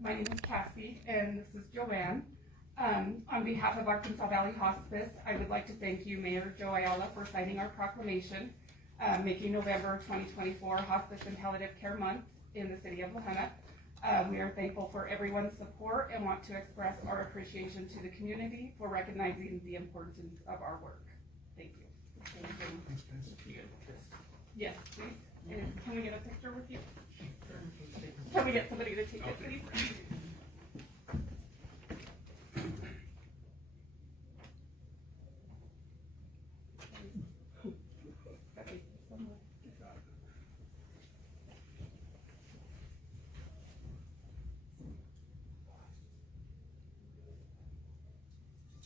My name is Cassie, and this is Joanne. On behalf of Arkansas Valley Hospice, I would like to thank you, Mayor Joe Ayala, for signing our proclamation, making November 2024 Hospice and Palliative Care Month in the city of Lahaina. We are thankful for everyone's support and want to express our appreciation to the community for recognizing the importance of our work. Thank you. Thank you. Yes, please. And can we get a picture with you? Can we get somebody to take it, please?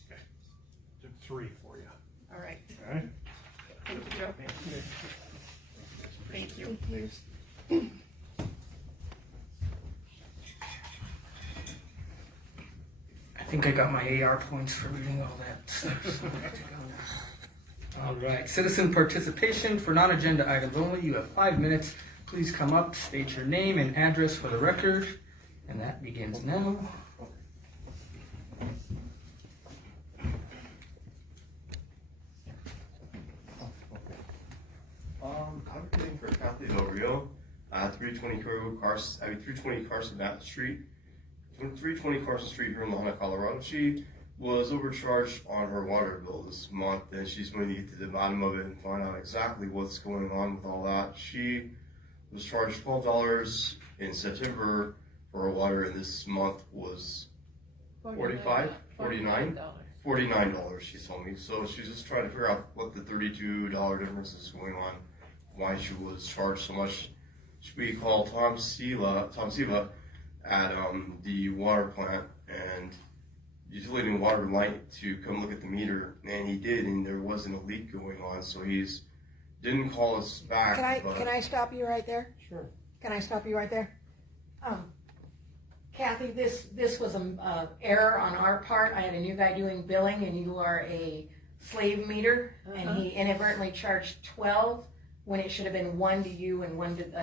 Okay. Took 3 for you. All right. All right. Thank you, Joe. Thank you. I think I got my AR points for reading all that stuff. So I'm good to go now. All right, citizen participation for non-agenda items only. You have 5 minutes. Please come up, state your name and address for the record, and that begins now. Advocating for Kathy Del Rio, 320 Carson Baptist Street. 320 Carson Street here in Lahaina, Colorado. She was overcharged on her water bill this month, and she's going to get to the bottom of it and find out exactly what's going on with all that. She was charged $12 in September for her water, and this month was $49, she told me. So she's just trying to figure out what the $32 difference is going on, why she was charged so much. We called Tom Siva at the water plant and utility and water light to come look at the meter, and he did, and there wasn't a leak going on, so he's didn't call us back. Can I stop you right there? Sure. Can I stop you right there? Kathy, this was an error on our part. I had a new guy doing billing, and you are a slave meter, and he inadvertently charged 12 when it should have been 1 to you and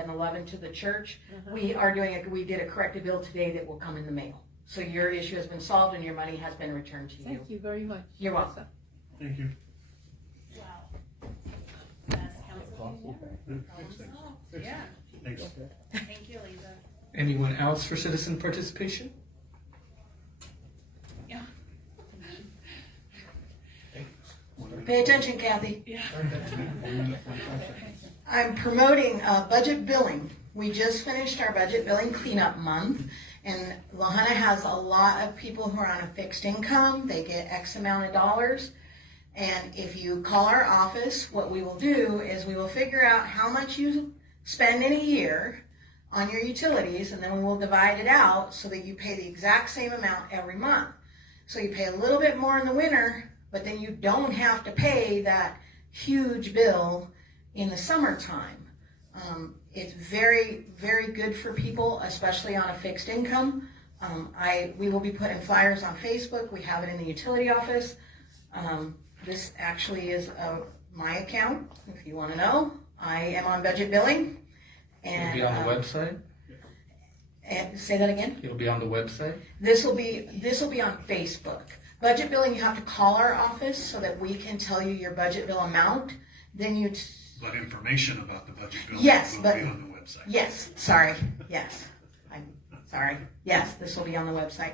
11 to the church. We did a corrected bill today that will come in the mail. So your issue has been solved and your money has been returned to you. Thank you very much. You're welcome. Thank you. Wow. Best council meeting ever. Yeah. Thanks. Thank you, Lisa. Anyone else for citizen participation? Yeah. Pay attention, Kathy. Yeah. I'm promoting budget billing. We just finished our budget billing cleanup month, and Lahaina has a lot of people who are on a fixed income. They get X amount of dollars, and if you call our office, what we will do is we will figure out how much you spend in a year on your utilities, and then we will divide it out so that you pay the exact same amount every month. So you pay a little bit more in the winter, but then you don't have to pay that huge bill in the summertime. It's very, very good for people, especially on a fixed income. We will be putting flyers on Facebook. We have it in the utility office. This actually is my account, if you want to know. I am on budget billing. And, It'll be on the website? And say that again? It'll be on the website? This will be on Facebook. Budget billing, you have to call our office so that we can tell you your budget bill amount. Then you... But information about the budget bill Yes, will but, be on the website. Yes, sorry. Yes. I'm sorry. Yes, this will be on the website.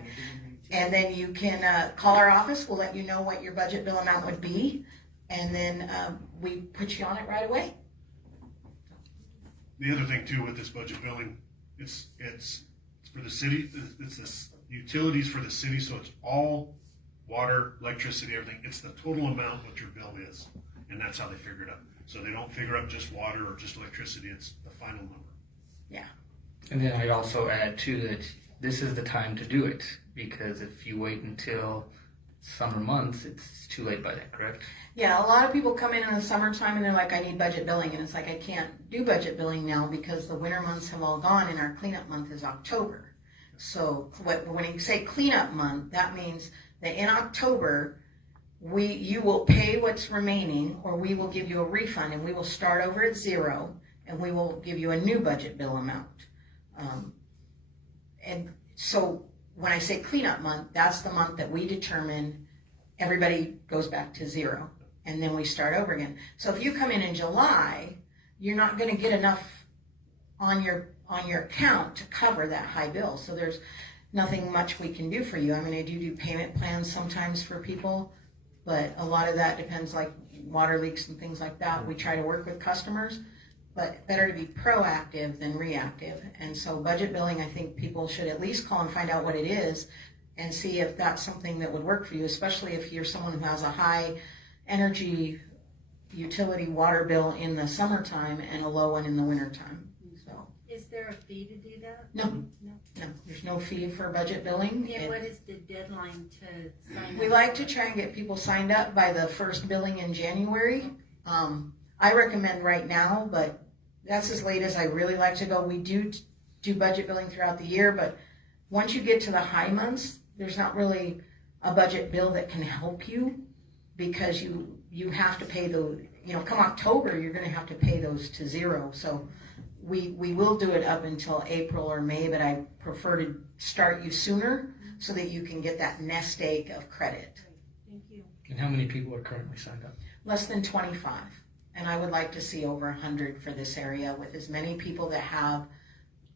And then you can call our office. We'll let you know what your budget bill amount would be. And then we put you on it right away. The other thing too with this budget billing, it's for the city. It's the utilities for the city, so it's all water, electricity, everything. It's the total amount what your bill is, and that's how they figure it out. So they don't figure out just water or just electricity. It's the final number. Yeah. And then I'd also add too that this is the time to do it, because if you wait until summer months, it's too late by then, correct? Yeah, a lot of people come in the summertime and they're like, I need budget billing. And it's like, I can't do budget billing now because the winter months have all gone and our cleanup month is October. So when you say cleanup month, that means that in October, you will pay what's remaining, or we will give you a refund, and we will start over at 0, and we will give you a new budget bill amount. And So when I say cleanup month, that's the month that we determine everybody goes back to zero, and then we start over again. So if you come in July, you're not going to get enough on your account to cover that high bill. So there's nothing much we can do for you. I mean, I do payment plans sometimes for people, but a lot of that depends, like water leaks and things like that. We try to work with customers, but better to be proactive than reactive. And so budget billing, I think people should at least call and find out what it is and see if that's something that would work for you, especially if you're someone who has a high energy utility water bill in the summertime and a low one in the wintertime. So Is there a fee to do that? no, there's no fee for budget billing. Yeah, what is the deadline to sign up? We like to try and get people signed up by the first billing in January. I recommend right now, but that's as late as I really like to go. We do budget billing throughout the year, but once you get to the high months, there's not really a budget bill that can help you, because you have to pay those, come October, you're going to have to pay those to zero. So we will do it up until April or May, but I prefer to start you sooner so that you can get that nest egg of credit. Thank you. And how many people are currently signed up? Less than 25. And I would like to see over 100 for this area, with as many people that have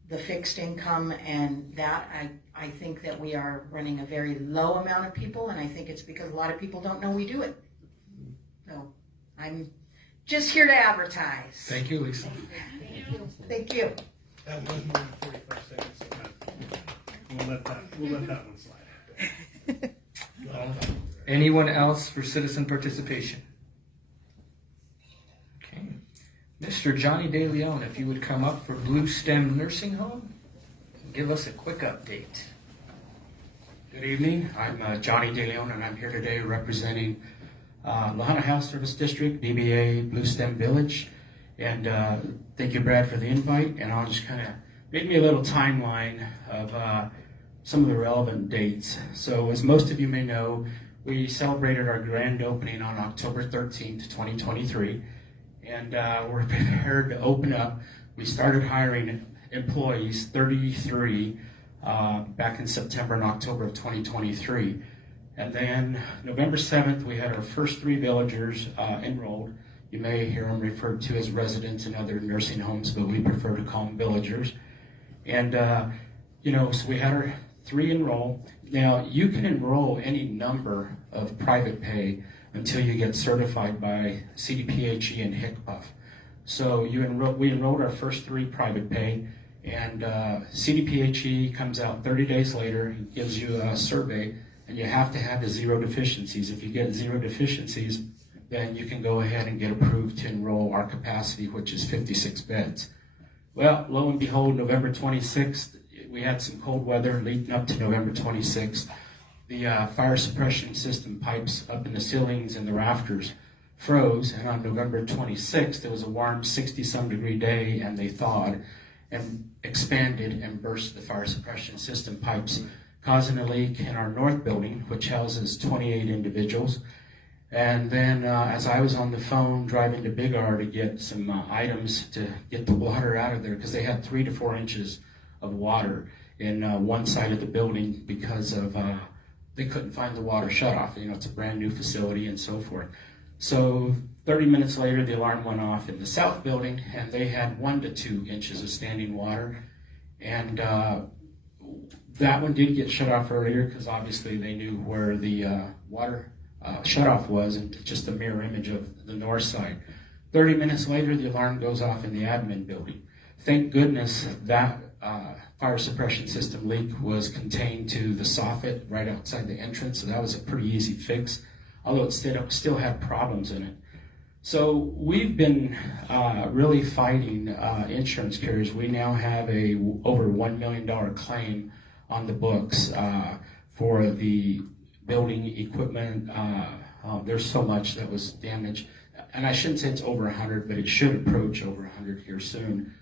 the fixed income, and that I think that we are running a very low amount of people, and I think it's because a lot of people don't know we do it. So I'm just here to advertise. Thank you, Lisa. Thank you. That was more than 45 seconds, so we'll let that one slide. Anyone else for citizen participation? Okay. Mr. Johnny De Leon, if you would come up for Blue Stem Nursing Home, give us a quick update. Good evening. I'm Johnny De Leon, and I'm here today representing Lahana Health Service District, DBA Blue Stem Village. And thank you, Brad, for the invite. And I'll just kind of make me a little timeline of some of the relevant dates. So as most of you may know, we celebrated our grand opening on October 13th, 2023. And we're prepared to open up. We started hiring employees, 33, back in September and October of 2023. And then November 7th, we had our first 3 villagers enrolled. You may hear them referred to as residents in other nursing homes, but we prefer to call them villagers. And, so we had our 3 enroll. Now, you can enroll any number of private pay until you get certified by CDPHE and HCPF. So we enrolled our first 3 private pay, and CDPHE comes out 30 days later and gives you a survey, and you have to have the 0 deficiencies. If you get 0 deficiencies, then you can go ahead and get approved to enroll our capacity, which is 56 beds. Well, lo and behold, November 26th, we had some cold weather leading up to November 26th. The fire suppression system pipes up in the ceilings and the rafters froze, and on November 26th, it was a warm 60-some degree day, and they thawed and expanded and burst the fire suppression system pipes, causing a leak in our north building, which houses 28 individuals. And then as I was on the phone driving to Big R to get some items to get the water out of there, because they had 3 to 4 inches of water in one side of the building because of they couldn't find the water shutoff. It's a brand new facility and so forth. So 30 minutes later, the alarm went off in the south building, and they had 1 to 2 inches of standing water. And that one did get shut off earlier because obviously they knew where the water shutoff was, and just a mirror image of the north side. 30 minutes later, the alarm goes off in the admin building. Thank goodness that fire suppression system leak was contained to the soffit right outside the entrance, so that was a pretty easy fix, although it still had problems in it. So we've been really fighting insurance carriers. We now have a over $1 million claim on the books for the building equipment. There's so much that was damaged, and I shouldn't say it's over 100, but it should approach over 100 here soon.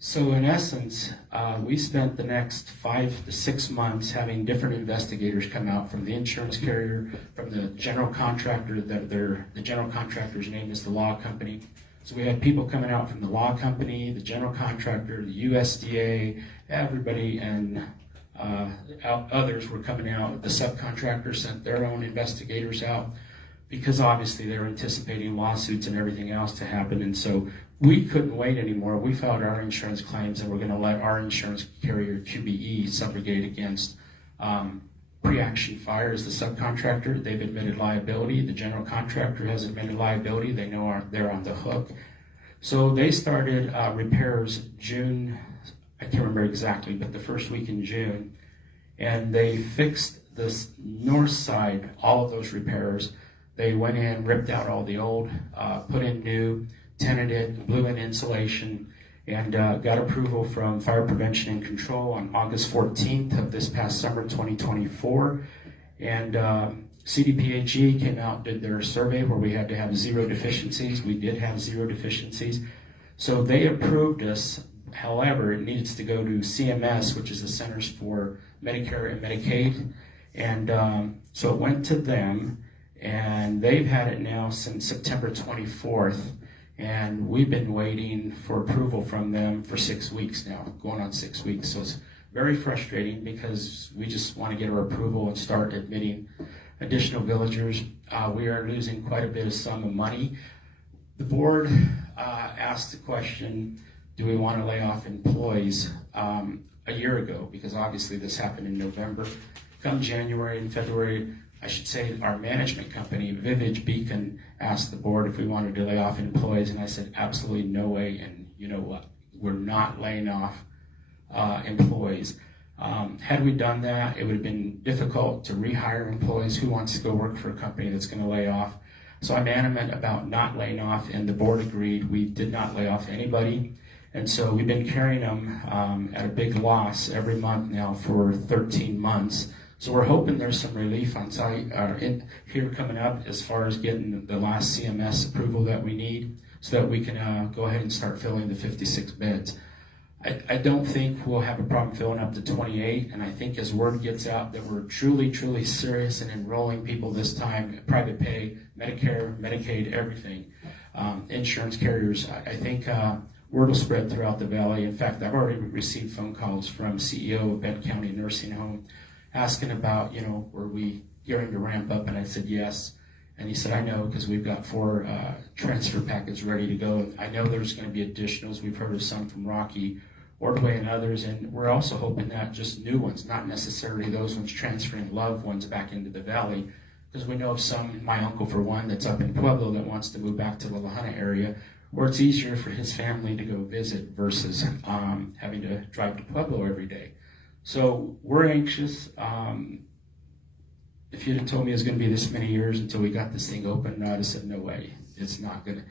So in essence, we spent the next 5 to 6 months having different investigators come out from the insurance carrier, from the general contractor. The general contractor's name is the law company. So we had people coming out from the law company, the general contractor, the USDA, everybody, and others were coming out. The subcontractors sent their own investigators out because obviously they were anticipating lawsuits and everything else to happen. And so we couldn't wait anymore. We filed our insurance claims and we're going to let our insurance carrier, QBE, subrogate against Pre-Action Fire as the subcontractor. They've admitted liability. The general contractor has admitted liability. They know they're on the hook. So they started repairs June, I can't remember exactly, but the first week in June. And they fixed the north side, all of those repairs. They went in, ripped out all the old, put in new, tenanted, blew in insulation, and got approval from Fire Prevention and Control on August 14th of this past summer, 2024. And CDPHE came out, did their survey where we had to have 0 deficiencies. We did have 0 deficiencies. So they approved us. However, it needs to go to CMS, which is the Centers for Medicare and Medicaid. And so it went to them, and they've had it now since September 24th. And we've been waiting for approval from them for 6 weeks now, going on 6 weeks. So it's very frustrating because we just want to get our approval and start admitting additional villagers. We are losing quite a bit of sum of money. The board asked the question, do we want to lay off employees a year ago? Because obviously this happened in November. Come January and February, I should say our management company, Vivage Beacon, asked the board if we wanted to lay off employees, and I said, absolutely no way, and you know what? We're not laying off employees. Had we done that, it would have been difficult to rehire employees. Who wants to go work for a company that's going to lay off? So I'm adamant about not laying off, and the board agreed. We did not lay off anybody, and so we've been carrying them at a big loss every month now for 13 months. So we're hoping there's some relief on site here coming up as far as getting the last CMS approval that we need so that we can go ahead and start filling the 56 beds. I don't think we'll have a problem filling up to 28, and I think as word gets out that we're truly, truly serious in enrolling people this time, private pay, Medicare, Medicaid, everything, insurance carriers, I think word will spread throughout the valley. In fact, I've already received phone calls from CEO of Bend County Nursing Home asking about, were we gearing to ramp up, and I said yes. And he said, I know, because we've got 4 transfer packets ready to go. I know there's going to be additionals. We've heard of some from Rocky, Ordway, and others, and we're also hoping that just new ones, not necessarily those ones transferring loved ones back into the valley, because we know of some, my uncle for one, that's up in Pueblo that wants to move back to the La Junta area, where it's easier for his family to go visit versus having to drive to Pueblo every day. So we're anxious. If you'd have told me it was going to be this many years until we got this thing open, I'd have said, no way, it's not going to.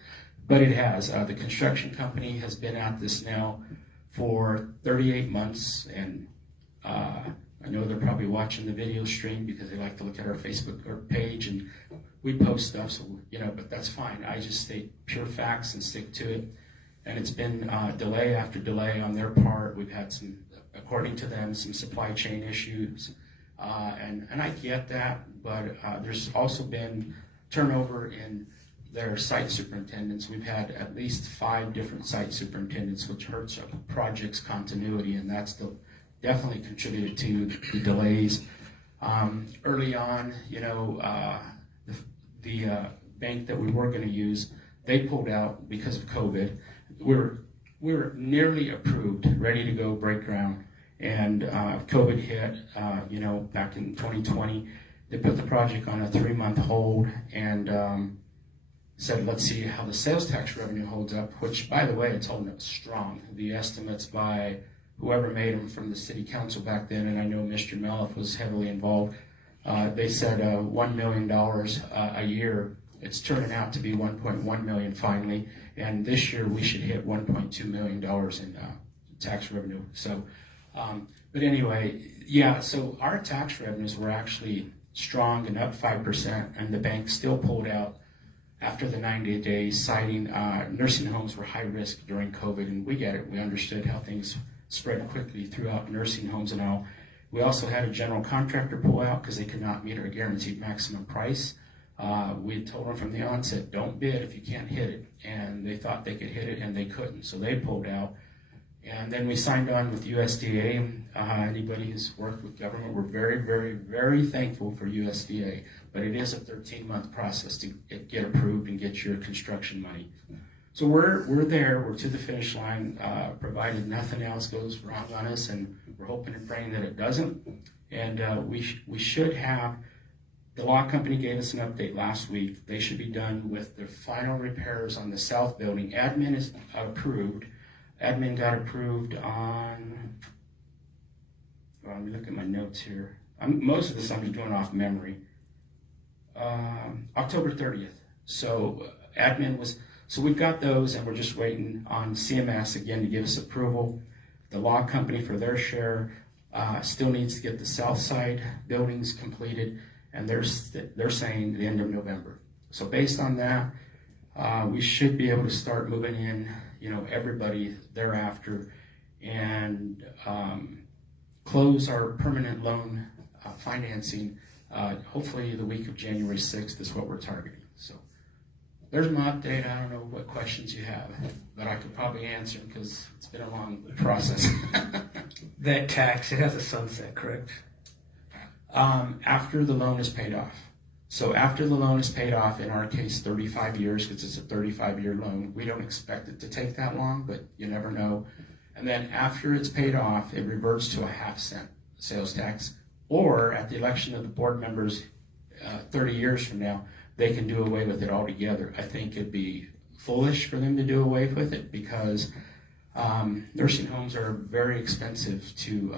But it has. The construction company has been at this now for 38 months, and I know they're probably watching the video stream because they like to look at our Facebook page, and we post stuff, so, but that's fine. I just state pure facts and stick to it. And it's been delay after delay on their part. We've had some, according to them, some supply chain issues. And I get that, but there's also been turnover in their site superintendents. We've had at least 5 different site superintendents, which hurts our project's continuity, and that's definitely contributed to the delays. Early on, the bank that we were going to use, they pulled out because of COVID. We're nearly approved, ready to go break ground. And COVID hit, back in 2020. They put the project on a 3-month hold and said, let's see how the sales tax revenue holds up, which, by the way, it's holding up strong. The estimates by whoever made them from the city council back then, and I know Mr. Melliff was heavily involved, they said $1 million a year. It's turning out to be $1.1 million finally, and this year we should hit $1.2 million in tax revenue. So. But anyway, yeah, so our tax revenues were actually strong and up 5%, and the bank still pulled out after the 90 days, citing nursing homes were high risk during COVID, and we get it. We understood how things spread quickly throughout nursing homes and all. We also had a general contractor pull out because they could not meet our guaranteed maximum price. We had told them from the onset, don't bid if you can't hit it. And they thought they could hit it and they couldn't, so they pulled out. And then we signed on with USDA. Anybody who's worked with government, we're very, very, very thankful for USDA. But it is a 13-month process to get approved and get your construction money. So we're there, we're to the finish line, provided nothing else goes wrong on us, and we're hoping and praying that it doesn't. And we should have, the law company gave us an update last week. They should be done with the final repairs on the south building. Admin is approved. Admin got approved on, well, let me look at my notes here. Most of this I'm just doing off memory. October 30th. So admin was, so we've got those, and we're just waiting on CMS again to give us approval. The law company for their share still needs to get the south side buildings completed, and they're saying the end of November. So based on that, we should be able to start moving in, everybody thereafter, and close our permanent loan financing. Hopefully the week of January 6th is what we're targeting. So there's my update. I don't know what questions you have, but I could probably answer because it's been a long process. That tax, it has a sunset, correct? After the loan is paid off. So after the loan is paid off, in our case 35 years, because it's a 35-year loan, we don't expect it to take that long, but you never know. And then after it's paid off, it reverts to a 0.5-cent sales tax, or at the election of the board members 30 years from now, they can do away with it altogether. I think it'd be foolish for them to do away with it because nursing homes are very expensive to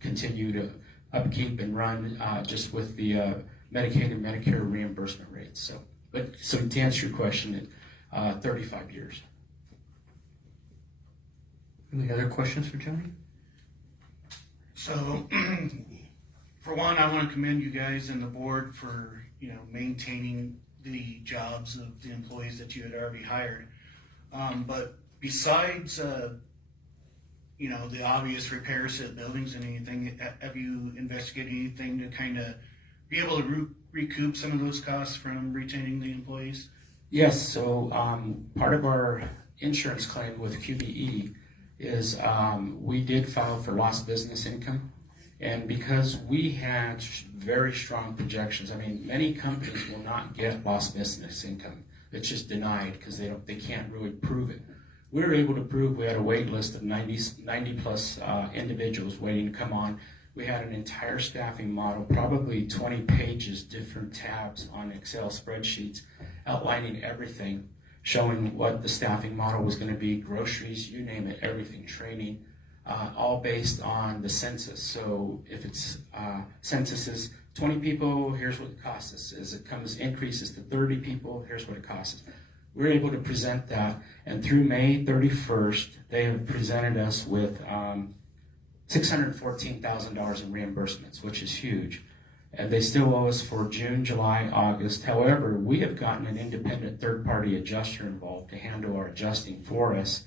continue to upkeep and run just with the Medicaid and Medicare reimbursement rates. So to answer your question, 35 years. Any other questions for Johnny? So, for one, I want to commend you guys and the board for, maintaining the jobs of the employees that you had already hired. But besides, the obvious repairs to the buildings and anything, have you investigated anything to kind of be able to recoup some of those costs from retaining the employees? Yes, so part of our insurance claim with QBE is we did file for lost business income. And because we had very strong projections, many companies will not get lost business income. It's just denied because they can't really prove it. We were able to prove we had a wait list of 90 plus individuals waiting to come on. We had an entire staffing model, probably 20 pages, different tabs on Excel spreadsheets, outlining everything, showing what the staffing model was going to be, groceries, you name it, everything, training, all based on the census. So if it's census is 20 people, here's what it costs us. As it increases to 30 people, here's what it costs us. We were able to present that, and through May 31st, they have presented us with $614,000 in reimbursements, which is huge. And they still owe us for June, July, August. However, we have gotten an independent third-party adjuster involved to handle our adjusting for us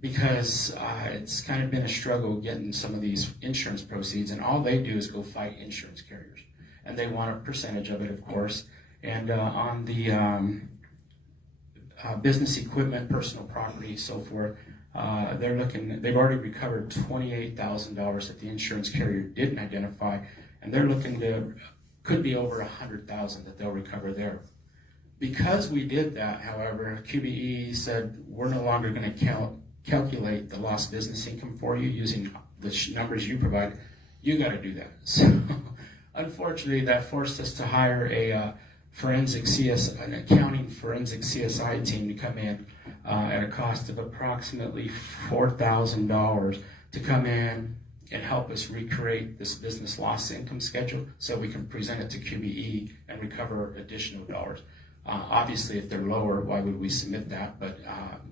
because it's kind of been a struggle getting some of these insurance proceeds, and all they do is go fight insurance carriers. And they want a percentage of it, of course. And on the business equipment, personal property, so forth, they've already recovered $28,000 that the insurance carrier didn't identify, and they're looking to, could be over $100,000 that they'll recover there. Because we did that, however, QBE said, we're no longer going to calculate the lost business income for you using the numbers you provide. You got to do that. So unfortunately, that forced us to hire an accounting forensic CSI team to come in at a cost of approximately $4,000 to come in and help us recreate this business loss income schedule so we can present it to QBE and recover additional dollars. Obviously, if they're lower, why would we submit that? But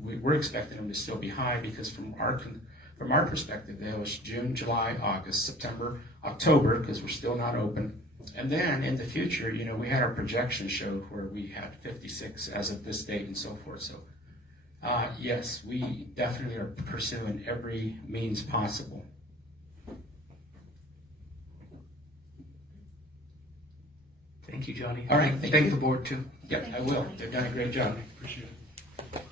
we're expecting them to still be high because from our perspective, it was June, July, August, September, October, because we're still not open. And then in the future, we had our projection showed where we had 56 as of this date and so forth. So yes, we definitely are pursuing every means possible. Thank you, Johnny. All right, thank Thank you. the board too. Yep, I will. They've done a great job. Appreciate it.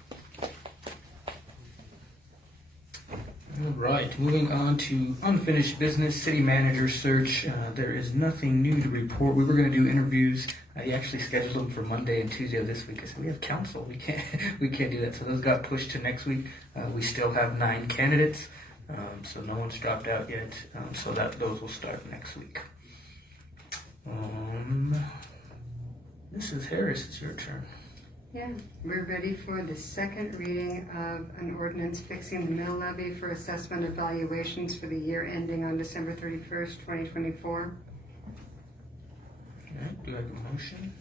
All right, moving on to unfinished business, city manager search. There is nothing new to report. We were going to do interviews. I actually scheduled them for Monday and Tuesday of this week. I said, we have council. We can't do that. So those got pushed to next week. We still have 9 candidates. So no one's dropped out yet. So those will start next week. Mrs. Harris, it's your turn. Yeah, we're ready for the second reading of an ordinance fixing the mill levy for assessment evaluations for the year ending on December 31st, 2024. All right, do I have a motion?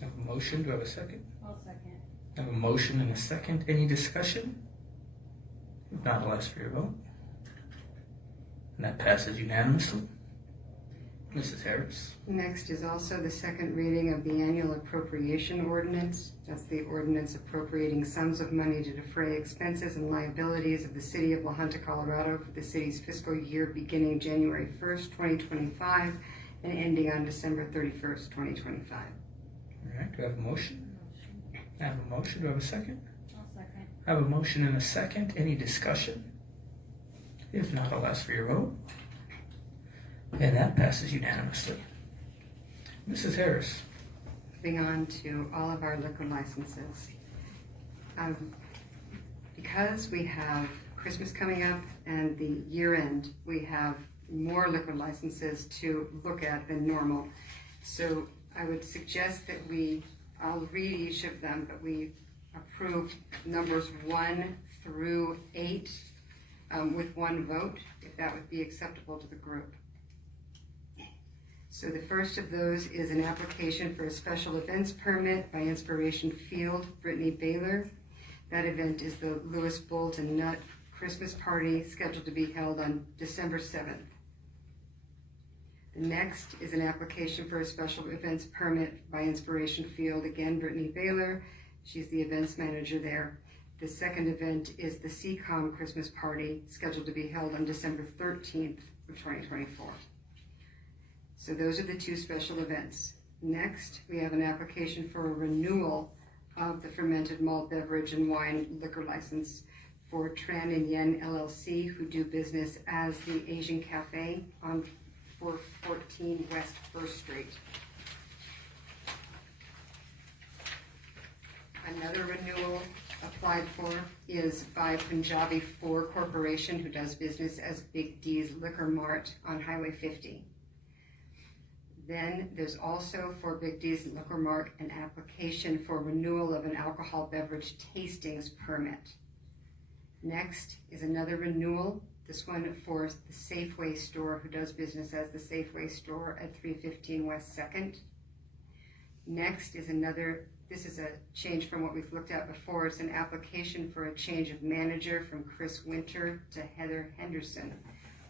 I have a motion. Do I have a second? I'll second. I have a motion and a second. Any discussion? If not, I'll ask for your vote. And that passes unanimously. Mrs. Harris. Next is also the second reading of the annual appropriation ordinance. That's the ordinance appropriating sums of money to defray expenses and liabilities of the city of La Junta, Colorado for the city's fiscal year beginning January 1st, 2025 and ending on December 31st, 2025. All right, do I have a motion? I have a motion. Do I have a second? I'll second. I have a motion and a second. Any discussion? If not, I'll ask for your vote. And that passes unanimously. Mrs. Harris. Moving on to all of our liquor licenses. Because we have Christmas coming up and the year end, we have more liquor licenses to look at than normal. So I would suggest that I'll read each of them, but we approve numbers 1 through 8 with one vote, if that would be acceptable to the group. So the first of those is an application for a special events permit by Inspiration Field, Brittany Baylor. That event is the Lewis Bolt and Nut Christmas party scheduled to be held on December 7th. The next is an application for a special events permit by Inspiration Field, again Brittany Baylor. She's the events manager there. The second event is the CCOM Christmas party scheduled to be held on December 13th of 2024. So those are the 2 special events. Next, we have an application for a renewal of the fermented malt beverage and wine liquor license for Tran and Yen LLC, who do business as the Asian Cafe on 414 West 1st Street. Another renewal applied for is by Punjabi 4 Corporation, who does business as Big D's Liquor Mart on Highway 50. Then there's also for Big D's Liquor Mart an application for renewal of an alcohol beverage tastings permit. Next is another renewal, this one for the Safeway store, who does business as the Safeway store at 315 West 2nd. Next is this is a change from what we've looked at before. It's an application for a change of manager from Chris Winter to Heather Henderson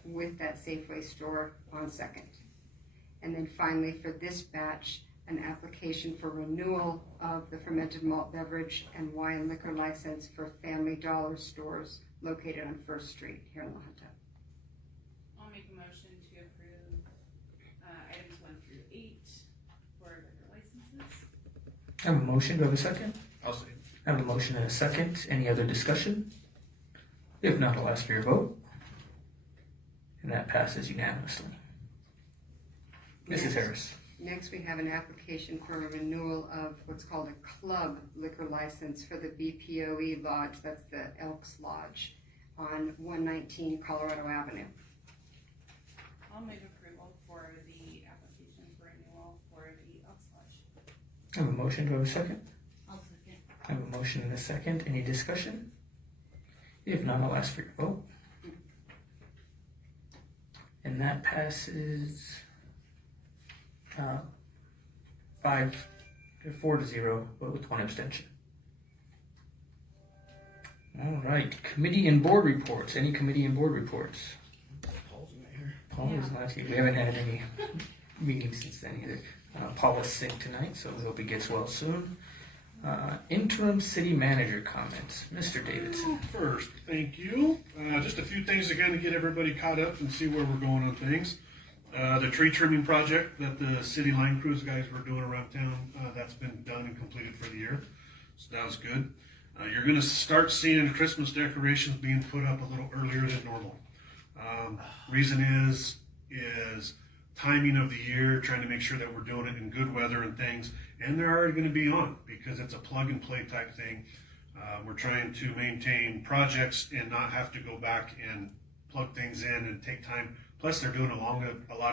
with that Safeway store on 2nd. And then finally, for this batch, an application for renewal of the fermented malt beverage and wine liquor license for Family Dollar stores located on 1st Street here in La Junta. I'll make a motion to approve items 1 through 8 for liquor licenses. I have a motion. Do I have a second? I'll say. I have a motion and a second. Any other discussion? If not, I'll ask for your vote. And that passes unanimously. Mrs. Harris. Next, we have an application for a renewal of what's called a club liquor license for the BPOE Lodge. That's the Elks Lodge on 119 Colorado Avenue. I'll move approval for the application for renewal for the Elks Lodge. I have a motion. Do I have a second? I'll second. I have a motion and a second. Any discussion? If not, I'll ask for your vote. And that passes 4-0, but with 1 abstention. All right, committee and board reports. Any committee and board reports? Paul's in here. Paul was last week. We haven't had any meetings since then either. Paul was sick tonight, so we hope he gets well soon. Interim city manager comments. Mr. Davidson. First, thank you. Just a few things again to get everybody caught up and see where we're going on things. The tree trimming project that the city line crews guys were doing around town, that's been done and completed for the year. So that was good. You're going to start seeing Christmas decorations being put up a little earlier than normal. Reason is timing of the year, trying to make sure that we're doing it in good weather and things, and they're already going to be on because it's a plug and play type thing. We're trying to maintain projects and not have to go back and plug things in and take time. Plus, they're doing a lot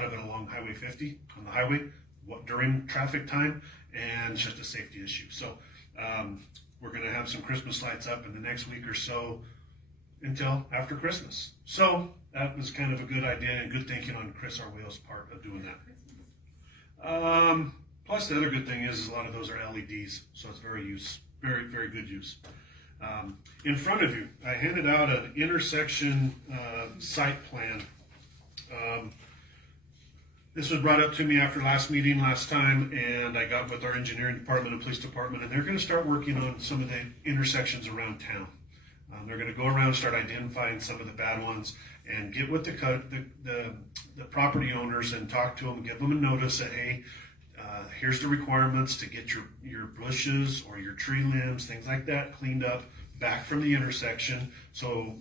of it along Highway 50 on the highway during traffic time, and it's just a safety issue. So we're going to have some Christmas lights up in the next week or so until after Christmas. So that was kind of a good idea and good thinking on Chris Arguello's part of doing that. Plus, the other good thing is a lot of those are LEDs, so it's very good use. In front of you, I handed out an intersection site plan. This was brought up to me after last meeting last time, and I got with our engineering department and police department, and they're going to start working on some of the intersections around town. They're going to go around and start identifying some of the bad ones and get with the property owners and talk to them, give them a notice that, hey, here's the requirements to get your bushes or your tree limbs, things like that, cleaned up back from the intersection so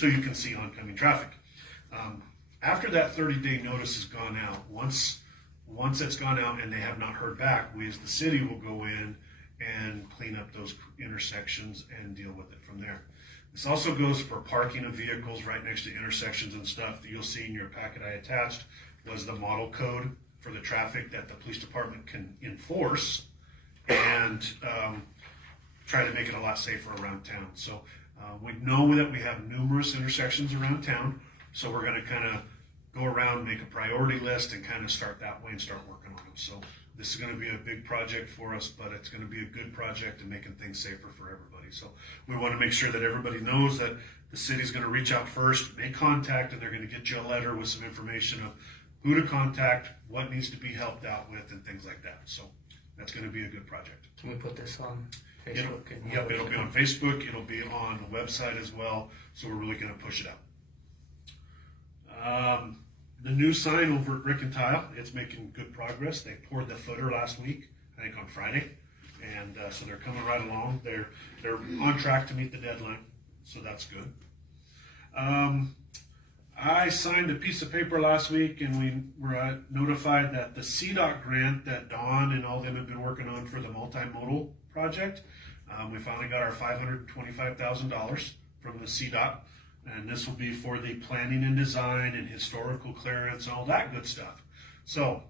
you can see oncoming traffic. After that 30-day notice has gone out, once it's gone out and they have not heard back, we as the city will go in and clean up those intersections and deal with it from there. This also goes for parking of vehicles right next to intersections and stuff. That you'll see in your packet I attached was the model code for the traffic that the police department can enforce and try to make it a lot safer around town. So we know that we have numerous intersections around town, so we're going to kind of go around, make a priority list, and kind of start that way and start working on them. So this is going to be a big project for us, but it's going to be a good project and making things safer for everybody. So we want to make sure that everybody knows that the city's going to reach out first, make contact, and they're going to get you a letter with some information of who to contact, what needs to be helped out with, and things like that. So that's going to be a good project. Can we put this on Facebook? Yep, it'll be on Facebook. It'll be on the website as well. So we're really going to push it out. The new sign over at Brick and Tile, it's making good progress. They poured the footer last week, I think on Friday, and so they're coming right along. They're on track to meet the deadline, so that's good. I signed a piece of paper last week, and we were notified that the CDOT grant that Dawn and all them have been working on for the multimodal project, we finally got our $525,000 from the CDOT. And this will be for the planning and design and historical clearance and all that good stuff. So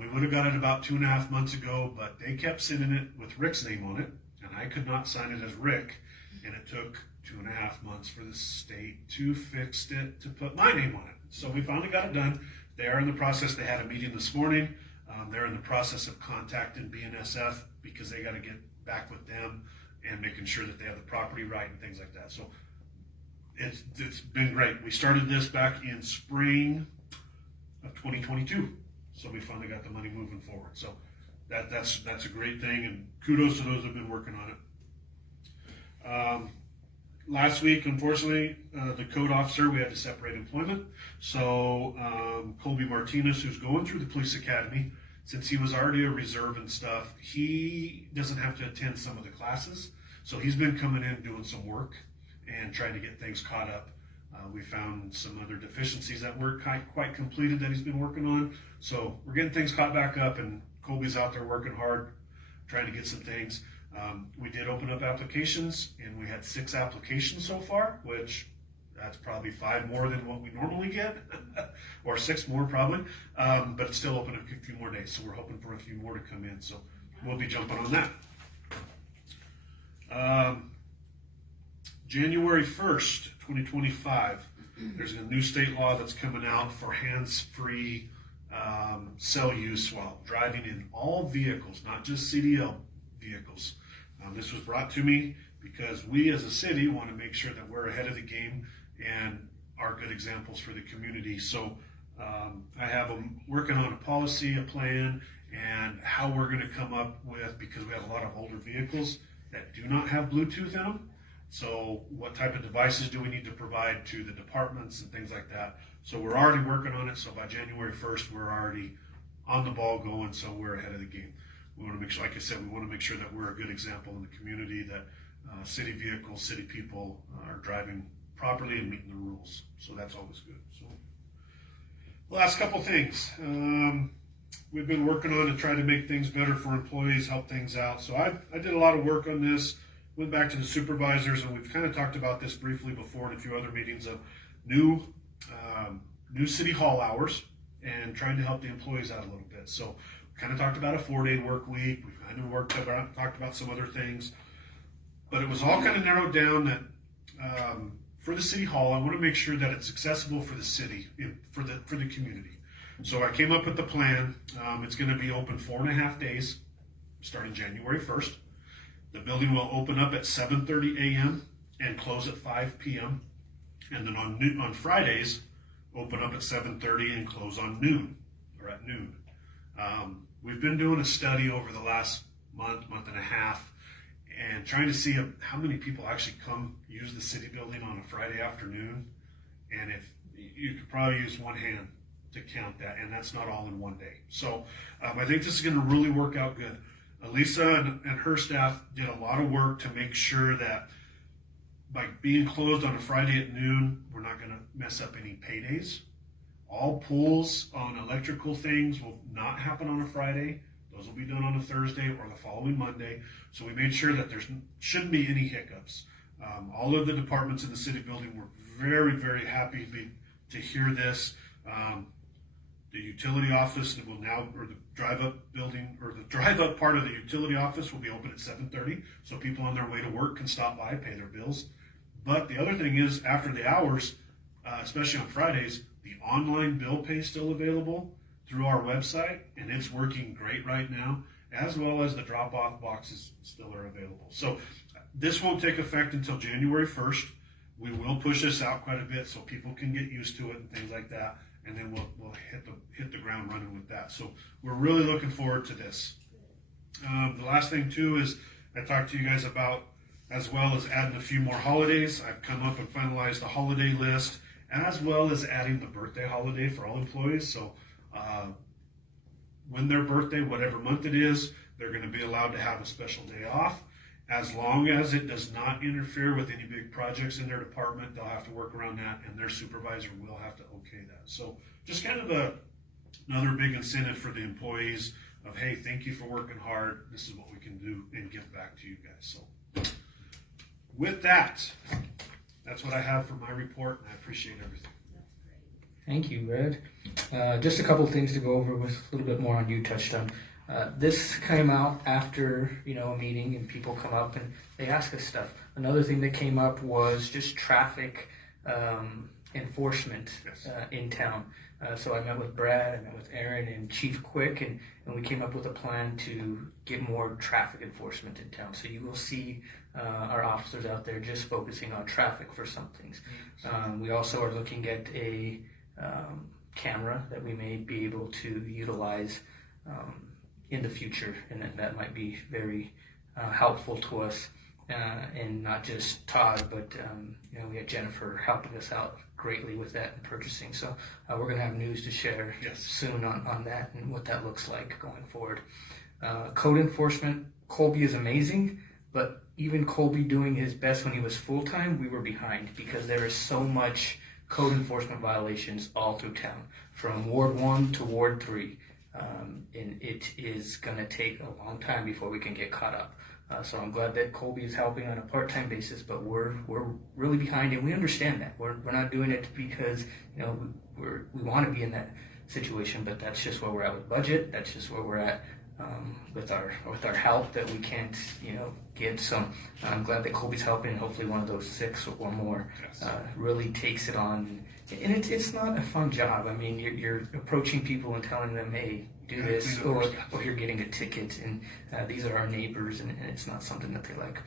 we would have got it about 2.5 months ago, but they kept sending it with Rick's name on it, and I could not sign it as Rick. And it took 2.5 months for the state to fix it to put my name on it. So we finally got it done. They are in the process. They had a meeting this morning. They're in the process of contacting BNSF because they got to get back with them and making sure that they have the property right and things like that. So it's been great. We started this back in spring of 2022, so we finally got the money moving forward. So that's a great thing, and kudos to those who've been working on it. Last week, unfortunately, the code officer, we had to separate employment. So Colby Martinez, who's going through the police academy, since he was already a reserve and stuff, he doesn't have to attend some of the classes. So he's been coming in doing some work and trying to get things caught up. We found some other deficiencies that weren't quite completed that he's been working on. So we're getting things caught back up, and Colby's out there working hard, trying to get some things. We did open up applications, and we had 6 applications so far, which that's probably 5 more than what we normally get, or 6 more probably, but it's still open a few more days, so we're hoping for a few more to come in. So we'll be jumping on that. January 1st, 2025, there's a new state law that's coming out for hands-free cell use while driving in all vehicles, not just CDL vehicles. This was brought to me because we as a city want to make sure that we're ahead of the game and are good examples for the community. So I have them working on a policy, a plan, and how we're going to come up with, because we have a lot of older vehicles that do not have Bluetooth in them. So what type of devices do we need to provide to the departments and things like that? So we're already working on it. So by January 1st, we're already on the ball going. So we're ahead of the game. We want to make sure, like I said, we want to make sure that we're a good example in the community, that city vehicles, city people are driving properly and meeting the rules. So that's always good. So last couple things. We've been working on to try to make things better for employees, help things out. So I did a lot of work on this, went back to the supervisors, and we've kind of talked about this briefly before in a few other meetings of new city hall hours and trying to help the employees out a little bit. So we kind of talked about a 4-day work week. We kind of talked about some other things, but it was all kind of narrowed down that for the city hall, I want to make sure that it's accessible for the city, for the community. So I came up with the plan. It's going to be open 4.5 days, starting January 1st. The building will open up at 7:30 a.m. and close at 5 p.m. And then on Fridays, open up at 7:30 and close on noon, or at noon. We've been doing a study over the last month and a half, and trying to see how many people actually come use the city building on a Friday afternoon. And if you could probably use one hand to count that, and that's not all in one day. So I think this is going to really work out good. Lisa and her staff did a lot of work to make sure that by being closed on a Friday at noon, we're not going to mess up any paydays. All pulls on electrical things will not happen on a Friday. Those will be done on a Thursday or the following Monday. So we made sure that there shouldn't be any hiccups. All of the departments in the city building were very, very happy to hear this. The utility office will now, or the drive-up building, or the drive-up part of the utility office will be open at 7:30, so people on their way to work can stop by, pay their bills. But the other thing is, after the hours, especially on Fridays, the online bill pay is still available through our website, and it's working great right now, as well as the drop-off boxes still are available. So this won't take effect until January 1st. We will push this out quite a bit so people can get used to it and things like that. And then we'll hit the ground running with that. So we're really looking forward to this. The last thing too is I talked to you guys about, as well as adding a few more holidays. I've come up and finalized the holiday list, as well as adding the birthday holiday for all employees. So when their birthday, whatever month it is, they're going to be allowed to have a special day off. As long as it does not interfere with any big projects in their department, they'll have to work around that, and their supervisor will have to okay that. So just kind of another big incentive for the employees of, hey, thank you for working hard. This is what we can do and give back to you guys. So with that, that's what I have for my report, and I appreciate everything. Thank you, Brad. Just a couple of things to go over with a little bit more on you touched on. This came out after, a meeting, and people come up and they ask us stuff. Another thing that came up was just traffic enforcement in town. So I met with Brad, I met with Aaron and Chief Quick, and we came up with a plan to get more traffic enforcement in town. So you will see our officers out there just focusing on traffic for some things. We also are looking at a camera that we may be able to utilize in the future, and that might be very helpful to us, and not just Todd, but we had Jennifer helping us out greatly with that and purchasing. So we're going to have news to share soon on that and what that looks like going forward. Code enforcement, Colby is amazing, but even Colby doing his best when he was full-time, we were behind because there is so much code enforcement violations all through town, from Ward 1 to Ward 3. And it is going to take a long time before we can get caught up. So I'm glad that Colby is helping on a part-time basis, but we're really behind, and we understand that. We're not doing it because we want to be in that situation, but that's just where we're at with budget. That's just where we're at with our help that we can't get. So I'm glad that Colby's helping, and hopefully one of those 6 or more really takes it on. And it's not a fun job. I mean, you're approaching people and telling them, hey, do this, or you're getting a ticket, and these are our neighbors, and it's not something that they like.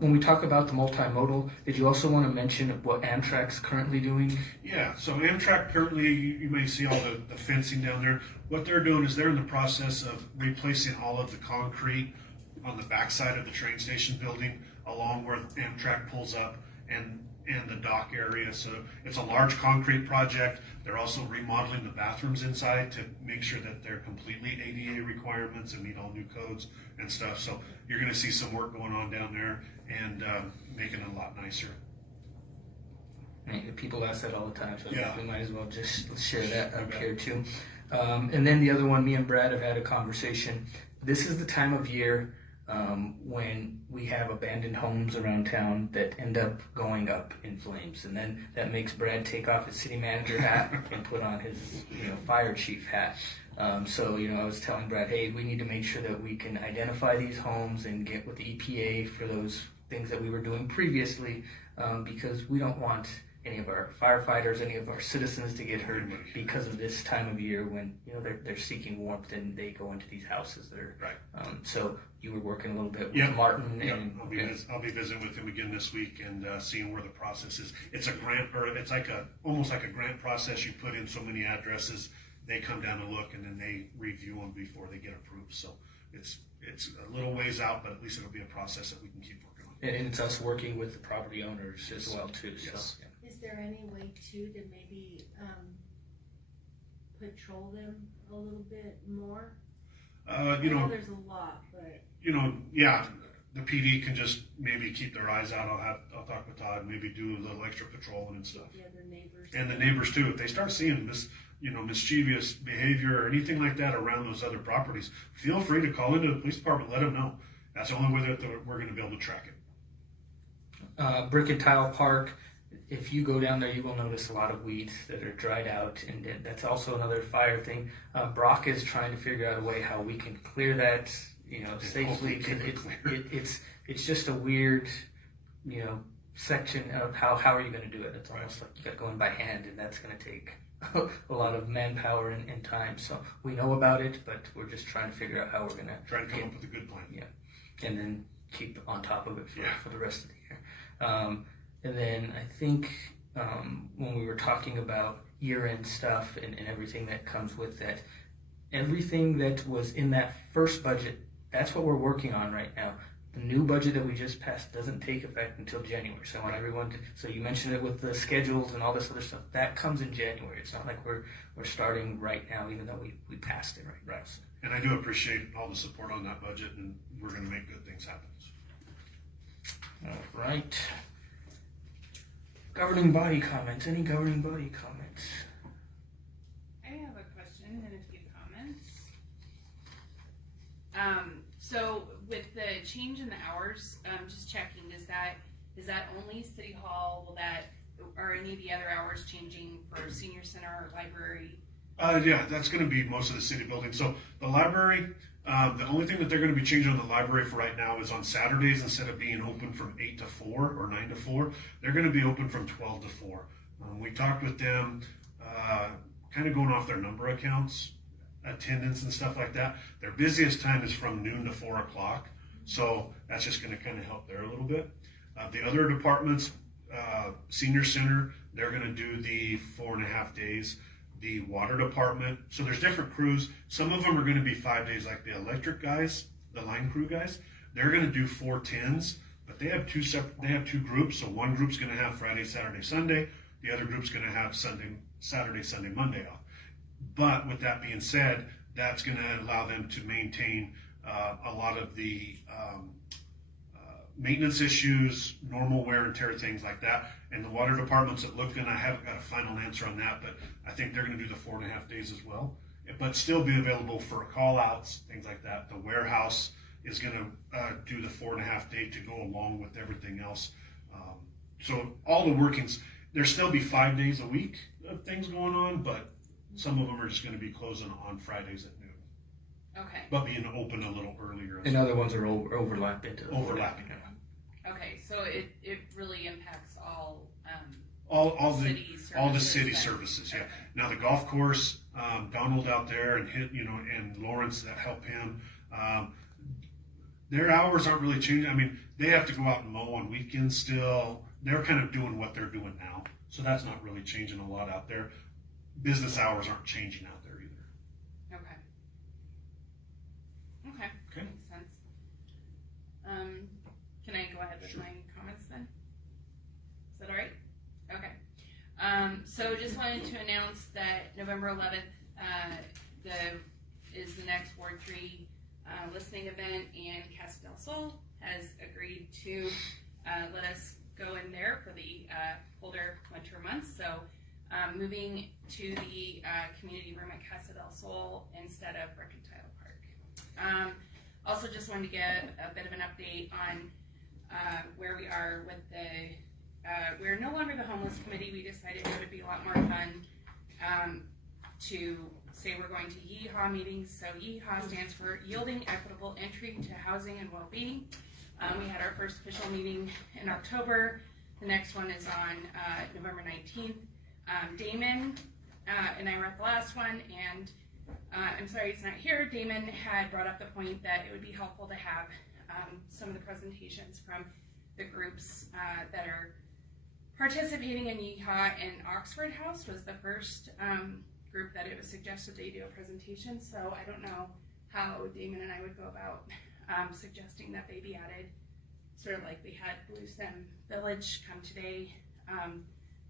When we talk about the multimodal, did you also want to mention what Amtrak's currently doing? Yeah, so Amtrak currently, you may see all the fencing down there. What they're doing is they're in the process of replacing all of the concrete on the backside of the train station building along where Amtrak pulls up. And and the dock area. So it's a large concrete project. They're also remodeling the bathrooms inside to make sure that they're completely ADA requirements and meet all new codes and stuff. So you're going to see some work going on down there and making it a lot nicer. Right, people ask that all the time, so I Yeah. think we might as well just share that up here too. And then the other one, me and Brad have had a conversation. This is the time of year when we have abandoned homes around town that end up going up in flames, and then that makes Brad take off his city manager hat and put on his fire chief hat. So I was telling Brad, hey, we need to make sure that we can identify these homes and get with the EPA for those things that we were doing previously, because we don't want any of our firefighters, any of our citizens to get hurt because of this time of year when they're seeking warmth and they go into these houses that are Right. So you were working a little bit with Yep. Martin, Yep. and I'll be visiting with him again this week and seeing where the process is. It's a grant, or it's like almost like a grant process. You put in so many addresses, they come down and look, and then they review them before they get approved. So it's a little ways out, but at least it'll be a process that we can keep working on. and it's us working with the property owners as well too. So Yes. yeah. Is there any way too to maybe patrol them a little bit more? I know there's a lot, but Yeah, the PD can just maybe keep their eyes out. I'll talk with Todd, maybe do a little extra patrolling and stuff. the other neighbors. And the neighbors too, if they start seeing mischievous behavior or anything like that around those other properties, feel free to call into the police department, let them know. That's the only way that we're going to be able to track it. Brick and Tile Park. If you go down there, you will notice a lot of weeds that are dried out, and that's also another fire thing. Brock is trying to figure out a way how we can clear that, safely. Cause it's just a weird, section of how are you going to do it? It's almost like you got to go in by hand, and that's going to take a lot of manpower and time. So we know about it, but we're just trying to figure out how we're going to Try and come up with a good plan. Yeah, and then keep on top of it for the rest of the year. And then I think when we were talking about year-end stuff and everything that comes with that, everything that was in that first budget, that's what we're working on right now. The new budget that we just passed doesn't take effect until January. So I want everyone to, so you mentioned it with the schedules and all this other stuff. That comes in January. It's not like we're starting right now, even though we passed it right now. So. And I do appreciate all the support on that budget, and we're going to make good things happen. All right. Governing body comments. Any governing body comments? I have a question and a few comments. So with the change in the hours, just checking, is that only City Hall? Are any of the other hours changing for Senior Center or library? Yeah, that's going to be most of the city buildings. So the library, the only thing that they're going to be changing on the library for right now is on Saturdays, instead of being open from 8 to 4 or 9 to 4, they're going to be open from 12 to 4. We talked with them, kind of going off their number accounts, attendance and stuff like that. Their busiest time is from noon to 4 o'clock. So that's just going to kind of help there a little bit. The other departments, Senior Center, they're going to do the 4.5 days. The water department, so there's different crews. Some of them are going to be 5 days, like the electric guys, the line crew guys. They're going to do 4 10s, but they have two groups. So one group's going to have Friday, Saturday, Sunday. The other group's going to have Saturday, Sunday, Monday off. But with that being said, that's going to allow them to maintain a lot of the maintenance issues, normal wear and tear, things like that. And the water department's looking, I haven't got a final answer on that, but I think they're going to do the 4.5 days as well, but still be available for call outs, things like that. The warehouse is going to do the 4.5 day to go along with everything else. So all the workings, there'll still be 5 days a week of things going on, but some of them are just going to be closing on Fridays at noon. Okay. But being open a little earlier. And other ones are overlapping. Overlapping. Okay, so it really impacts all the city services. Yeah. Now the golf course, Donald out there and Lawrence that help him, their hours aren't really changing. I mean, they have to go out and mow on weekends still. They're kind of doing what they're doing now, so that's not really changing a lot out there. Business hours aren't changing out there either. Okay. Okay. Makes sense. Can I go ahead with my comments then? Is that all right? Okay. So just wanted to announce that November 11th is the next Ward 3 listening event, and Casa del Sol has agreed to let us go in there for the colder winter months. So moving to the community room at Casa del Sol instead of Mercantile Park. Also just wanted to get a bit of an update on where we are with the, we're no longer the homeless committee. We decided it would be a lot more fun to say we're going to YEHA meetings. So YEHA stands for Yielding Equitable Entry to Housing and Wellbeing. We had our first official meeting in October. The next one is on November 19th. Damon and I were at the last one, and I'm sorry he's not here. Damon had brought up the point that it would be helpful to have some of the presentations from the groups that are participating in YEHA, and Oxford House was the first group that it was suggested they do a presentation. So I don't know how Damon and I would go about suggesting that they be added, sort of like we had Blue Stem Village come today,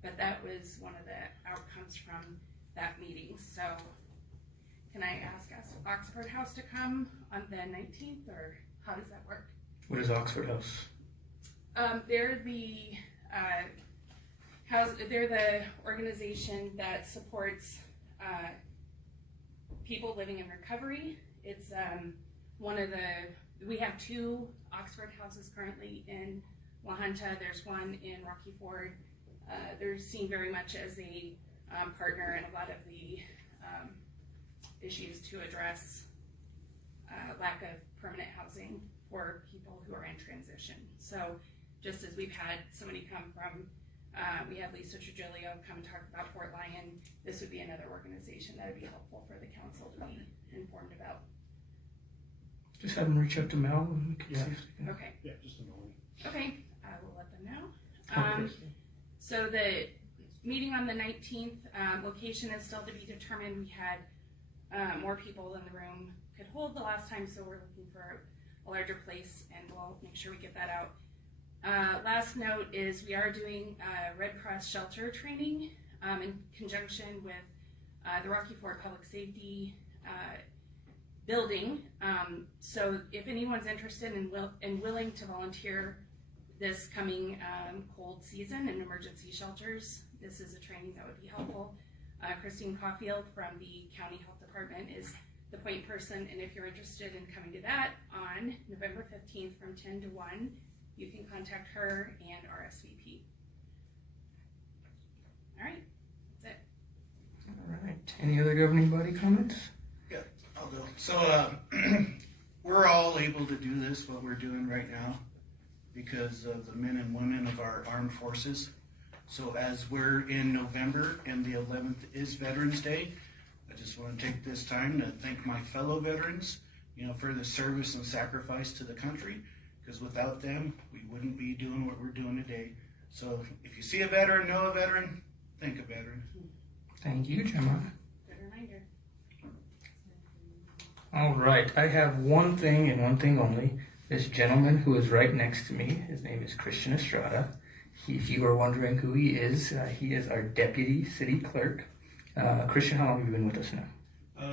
but that was one of the outcomes from that meeting. So can I ask Oxford House to come on the 19th, or how does that work? What is Oxford House? They're the they're the organization that supports people living in recovery. It's one of the, we have 2 Oxford houses currently in La Junta. There's one in Rocky Ford. They're seen very much as a partner in a lot of the issues to address lack of permanent housing for people who are in transition. So just as we've had somebody come from, we had Lisa Trujillo come and talk about Port Lyon, this would be another organization that would be helpful for the council to be informed about. Just have them reach out to Mel. And we can see if they can. Okay. Yeah, just a moment. Okay, I will let them know. Okay. So the meeting on the 19th, location is still to be determined. We had more people than the room could hold the last time, so we're looking for a larger place, and we'll make sure we get that out. Last note is we are doing Red Cross shelter training in conjunction with the Rocky Ford Public Safety building. So if anyone's interested and willing to volunteer this coming cold season in emergency shelters, this is a training that would be helpful. Christine Caulfield from the County Health Department is the point person, and if you're interested in coming to that on November 15th from 10 to 1, you can contact her and RSVP. All right, that's it. All right. Any other governing body comments? Yeah, I'll go. So we're all able to do this, what we're doing right now, because of the men and women of our armed forces. So as we're in November and the 11th is Veterans Day, I just want to take this time to thank my fellow veterans, for the service and sacrifice to the country, because without them, we wouldn't be doing what we're doing today. So if you see a veteran, know a veteran, think a veteran. Thank you, Gemma. Good reminder. All right. I have one thing and one thing only. This gentleman who is right next to me, his name is Christian Estrada. If you are wondering who he is our deputy city clerk. Christian, how long have you been with us now?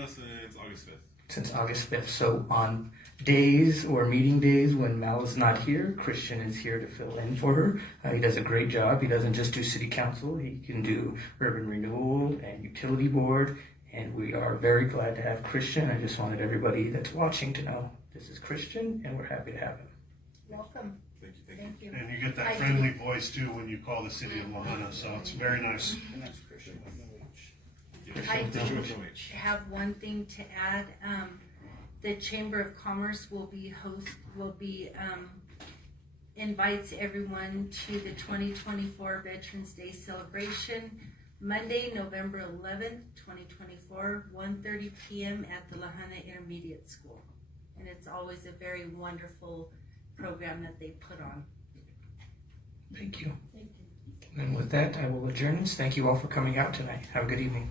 Since August 5th. Since August 5th. So on days or meeting days when Mal is not here, Christian is here to fill in for her. He does a great job. He doesn't just do city council. He can do urban renewal and utility board. And we are very glad to have Christian. I just wanted everybody that's watching to know this is Christian, and we're happy to have him. Welcome. Thank you. And you get that friendly voice too when you call the city of La Junta, so it's very nice. And that's Christian. I do have one thing to add. The Chamber of Commerce will be invites everyone to the 2024 Veterans Day celebration, Monday, November 11th, 2024, 1:30 p.m. at the La Junta Intermediate School. And it's always a very wonderful program that they put on. Thank you. And with that, I will adjourn this. Thank you all for coming out tonight. Have a good evening.